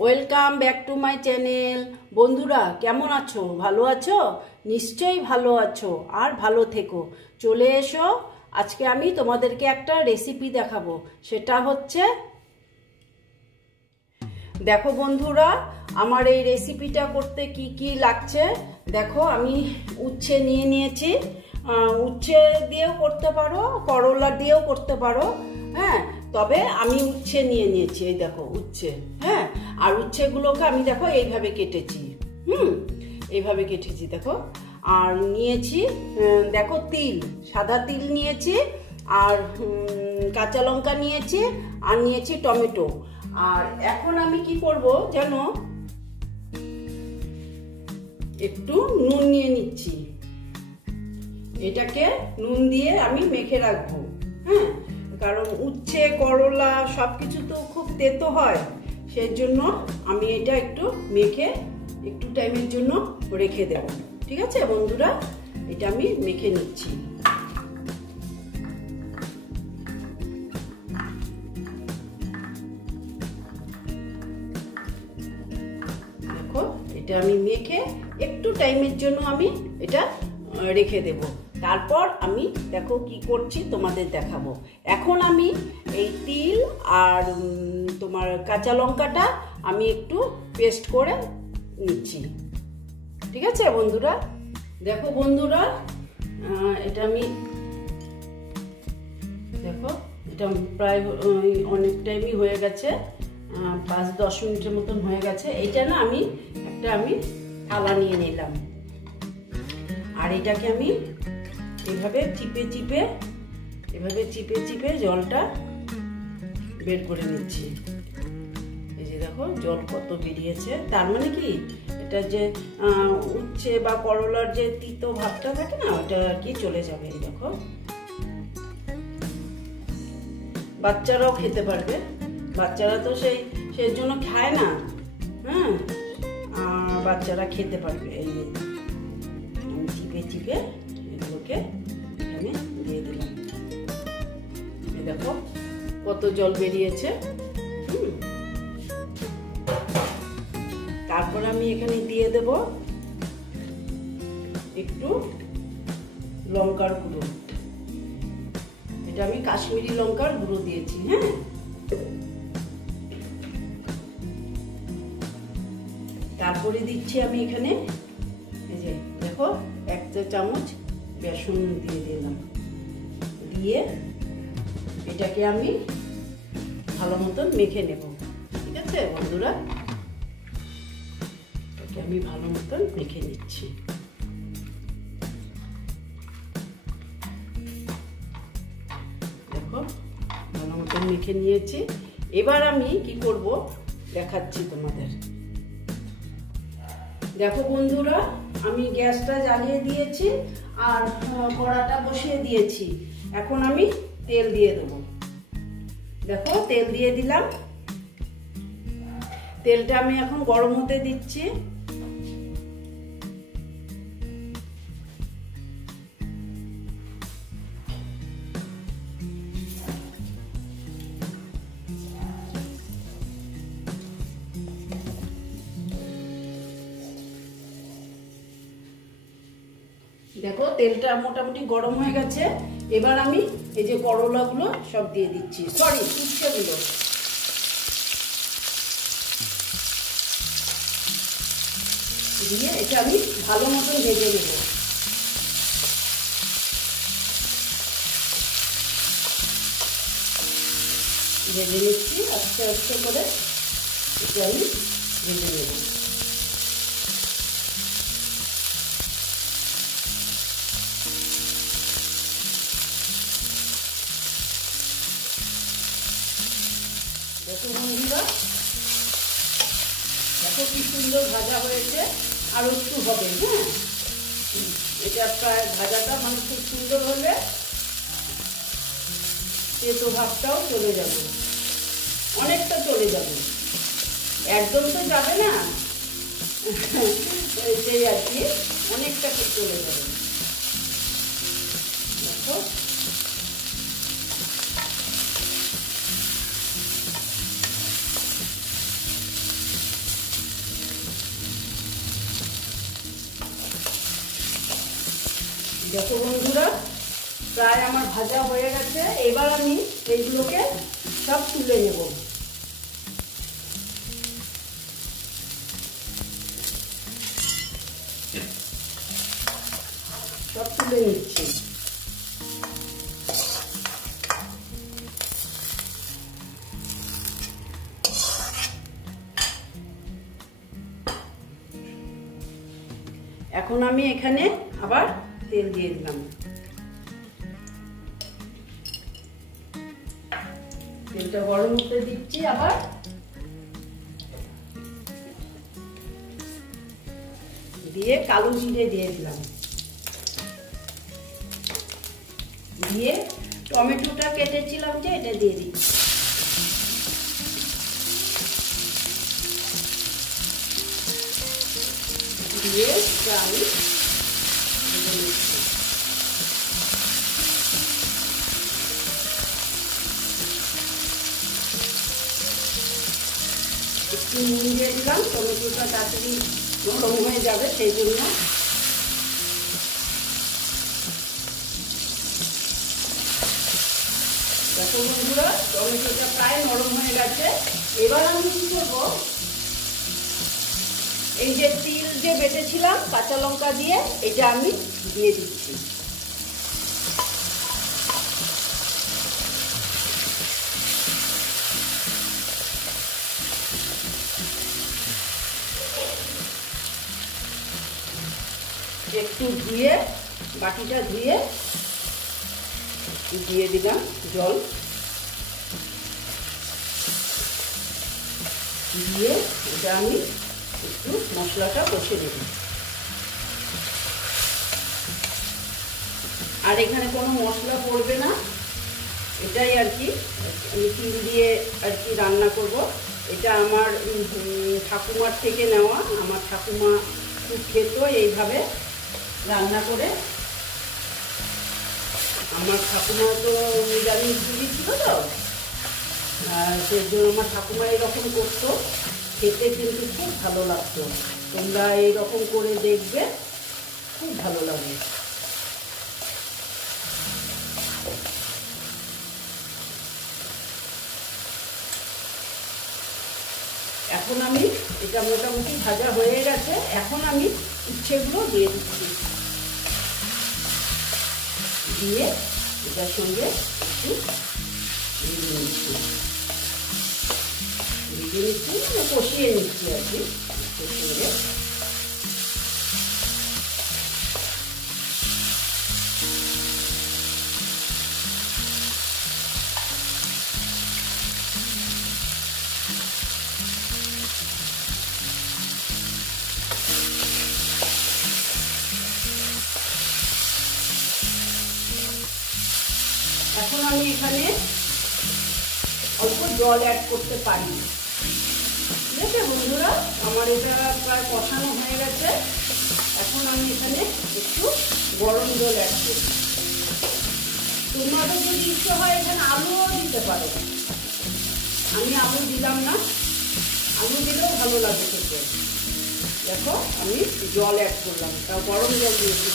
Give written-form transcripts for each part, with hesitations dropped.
Welcome back to my channel. বন্ধুরা কেমন আছো? ভালো আছো? নিশ্চয়ই ভালো আছো, আর ভালো থেকো। চলে এসো, আজকে আমি তোমাদেরকে একটা রেসিপি দেখাবো। সেটা হচ্ছে, দেখো বন্ধুরা, আমার এই রেসিপিটা করতে কি কি লাগছে দেখো। আমি উচ্ছে নিয়ে নিয়েছি। উচ্ছে দিয়েও করতে পারো, করলা দিয়েও করতে পারো, হ্যাঁ। তবে আমি উচ্ছে নিয়ে নিয়েছি, এই দেখো উচ্ছে, হ্যাঁ। আর উচ্ছেগুলোকে আমি দেখো এইভাবে কেটেছি, এইভাবে কেটেছি দেখো। আর নিয়েছি দেখো তিল, সাদা তিল নিয়েছি, আর কাঁচা লঙ্কা নিয়েছি, আর নিয়েছি টমেটো। আর এখন আমি কি করব যেন, একটু নুন নিয়ে নিচ্ছি। এটাকে নুন দিয়ে আমি মেখে রাখবো, হ্যাঁ। কারণ উচ্ছে করলা সবকিছু তো খুব তেতো হয়, সেই জন্য আমি এটা একটু মেখে একটু টাইমের জন্য রেখে দেব। ঠিক আছে বন্ধুরা, এটা আমি মেখে নিচ্ছি। দেখো, এটা আমি মেখে একটু টাইমের জন্য আমি এটা রেখে দেব। তারপর আমি দেখো কি করছি তোমাদের দেখাবো। এখন আমি এই তিল আর তোমার কাঁচা লঙ্কাটা আমি একটু পেস্ট করে নিচ্ছি। ঠিক আছে বন্ধুরা, দেখো বন্ধুরা, এটা আমি দেখো, এটা প্রায় অনেক টাইমই হয়ে গেছে, 5-10 মিনিটের মতন হয়ে গেছে। এইটা না আমি থালা নিয়ে নিলাম, আর এটাকে আমি এভাবে চিপে চিপে জলটা বের করে নিচ্ছি। এই যে দেখো জল কত বেরিয়েছে। তার মানে কি, এটা যে উচ্ছে বা করলার যে তিতো ভাবটা থাকে না, ওটা আর কি চলে যাবে। এই দেখো, বাচ্চারাও খেতে পারবে। বাচ্চারা তো সেই জন্য খায় না, হ্যাঁ। আর বাচ্চারা খেতে পারবে। এই যে আমি চিপে এগুলোকে এখানে দিয়ে দিলাম। এই দেখো কত জল বেরিয়েছে। তারপর আমি এখানে দিয়ে দেব একটু লঙ্কার গুঁড়ো। এটা আমি কাশ্মীরি লঙ্কার গুঁড়ো দিয়েছি, হ্যাঁ। তারপরে দিচ্ছি আমি এখানে, এই যে দেখো 1 চা চামচ বেসন দিয়ে দিলাম। দিয়ে এটাকে আমি ভালো মতন মেখে নেব। ঠিক আছে বন্ধুরা, এটাকে আমি ভালো মতন মেখে নিচ্ছি। দেখো ভালো মতন মেখে নিয়েছি। এবার আমি কি করব দেখাচ্ছি তোমাদের। দেখো বন্ধুরা, আমি গ্যাসটা জ্বালিয়ে দিয়েছি আর কড়াটা বসিয়ে দিয়েছি। এখন আমি তেল দিয়ে দেবো। দেখো তেল দিয়ে দিলাম। তেলটা আমি এখন গরম হতে দিচ্ছি। দেখো তেলটা মোটামুটি গরম হয়ে গেছে। এবার আমি এই যে করলাগুলো সব দিয়ে দিচ্ছি, সরি উচ্ছেগুলো। দিয়ে এটা আমি ভালো মতন ভেজে নেব। ভেজে নিচ্ছি আস্তে আস্তে করে, এটা আমি ভেজে নেব। দেখো বন্ধুরা, দেখো কি সুন্দর ভাজা হয়েছে। আর একটু হবে, হ্যাঁ। এটা প্রায় ভাজাটা মানে খুব সুন্দর হলে তেতো ভাবটাও চলে যাবে, অনেকটা চলে যাবে, একদম তো যাবে না, সেই আর কি, অনেকটা চলে যাবে। দেখো দেখো বন্ধুরা, প্রায় আমার ভাজা হয়ে গেছে। এবার আমি এইগুলোকে সব তুলে নেব। সব তুলে নিচ্ছি। এখন আমি এখানে আবার তেল দিয়ে দিলাম। তেলটা গরম হতে দিচ্ছি। আবার দিয়ে কালো জিরে দিয়ে দিলাম। দিয়ে টমেটোটা কেটেছিলাম যে এটা দিয়ে দিচ্ছি। দিয়ে আমি একটু নুন দিয়ে দিলাম, টমেটোটা তাড়াতাড়ি নরম হয়ে যাবে সেই জন্য। দেখো বন্ধুরা, টমেটোটা প্রায় নরম হয়ে গেছে। এবার আমি কি করবো, এই যে তিল যে বেটেছিলাম কাঁচা লঙ্কা দিয়ে, এটা আমি দিয়ে দিচ্ছি। একটু ধুয়ে, বাটিটা ধুয়ে দিয়ে দিলাম জল। দিয়ে এটা আমি একটু মশলাটা কষে দেব। আর এখানে কোনো মশলা পড়বে না, এটাই আর কি আমি তিল দিয়ে আর কি রান্না করব। এটা আমার ঠাকুমার থেকে নেওয়া। আমার ঠাকুমা খুব খেত এইভাবে রান্না করে। আমার ঠাকুমা তো নিরামিষভোজী ছিল, তো সেই জন্য আমার ঠাকুমা এরকম করতো। খেতে কিন্তু খুব ভালো লাগতো। তোমরা এইরকম করে দেখবে, খুব ভালো লাগে। এখন আমি এটা মোটামুটি ভাজা হয়ে গেছে। এখন আমি উচ্ছেগুলো দিয়ে দিচ্ছি। দিয়ে এটার সঙ্গে একটু ভেজে নিচ্ছি, কষিয়ে নিচ্ছি আর কি সঙ্গে। এখন আমি এখানে অল্প জল অ্যাড করতে পারি। ঠিক আছে বন্ধুরা, আমার এটা প্রায় কষানো হয়ে গেছে। এখন আমি এখানে একটু গরম জল অ্যাড করি। তোমাদের যদি ইচ্ছে হয় এখানে আলুও দিতে পারো। আমি আলু দিলাম না, আলু দিলেও ভালো লাগে খেতে। দেখো আমি জল অ্যাড করলাম, তাও গরম জল দিয়েছি।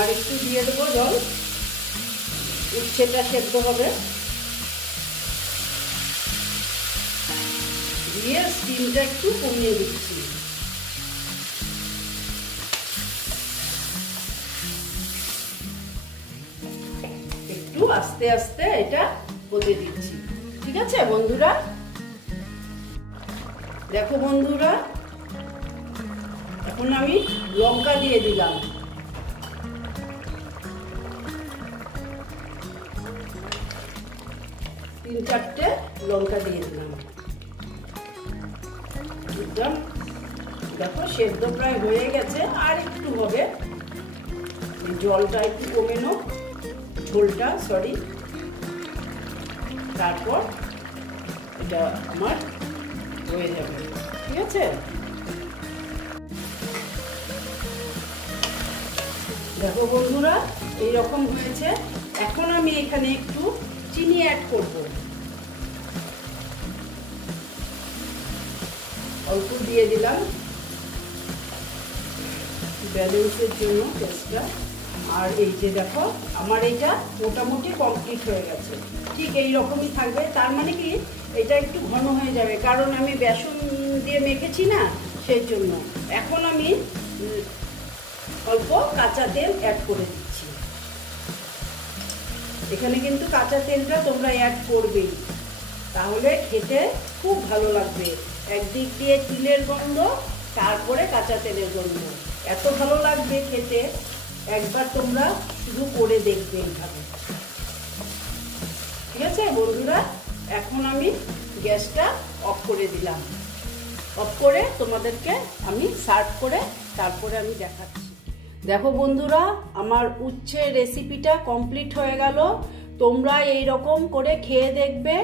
আর একটু দিয়ে দেবো জল, উচ্ছেটা সেদ্ধ হবে। দিয়ে স্টিমটা একটু কমিয়ে দিচ্ছি। একটু আস্তে আস্তে এটা হতে দিচ্ছি। ঠিক আছে বন্ধুরা, দেখো বন্ধুরা, এখন আমি লঙ্কা দিয়ে দিলাম। তিন চারটে লঙ্কা দিয়ে দিলাম। দেখো সেদ্ধ প্রায় হয়ে গেছে, আর একটু হবে। জলটা একটু কমে নো, ঝোলটা সরি। তারপর এটা আমার হয়ে যাবে। ঠিক আছে, দেখো বন্ধুরা এইরকম হয়েছে। এখন আমি এখানে একটু চিনি অ্যাড করব। অল্প দিয়ে দিলাম ব্যালেন্সের জন্য টেস্টটা। আর এই যে দেখো আমার এটা মোটামুটি কমপ্লিট হয়ে গেছে, ঠিক এই রকমই থাকবে। তার মানে কি এটা একটু ঘন হয়ে যাবে, কারণ আমি বেসন দিয়ে মেখেছি না, সেই জন্য। এখন আমি অল্প কাঁচা তেল অ্যাড করে দিচ্ছি। এখানে কিন্তু কাঁচা তেলটা তোমরা অ্যাড করবেই, তাহলে খেতে খুব ভালো লাগবে। একদিক দিয়ে তিলের গন্ধ, তারপরে কাঁচা তেলের গন্ধ, এত ভালো লাগবে খেতে। একবার তোমরা শুধু করে দেখবে এইভাবে। ঠিক আছে বন্ধুরা, এখন আমি গ্যাসটা অফ করে দিলাম। অফ করে তোমাদেরকে আমি সার্ভ করে তারপরে আমি দেখাচ্ছি। দেখো বন্ধুরা, আমার উচ্ছে রেসিপিটা কমপ্লিট হয়ে গেল। তোমরা এই রকম করে খেয়ে দেখবে,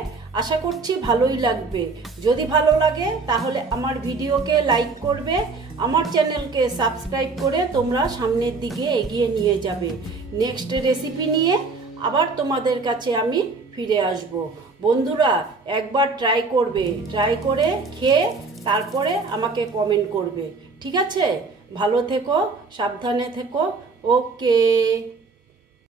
আশা করছি ভালোই লাগবে। যদি ভালো লাগে তাহলে আমার ভিডিওকে লাইক করবে, আমার চ্যানেলকে সাবস্ক্রাইব করে তোমরা সামনের দিকে এগিয়ে নিয়ে যাবে। নেক্সট রেসিপি নিয়ে আবার তোমাদের কাছে আমি ফিরে আসব। বন্ধুরা একবার ট্রাই করবে, ট্রাই করে খেয়ে তারপরে আমাকে কমেন্ট করবে। ঠিক আছে, ভালো থেকো, সাবধানে থেকো। ওকে।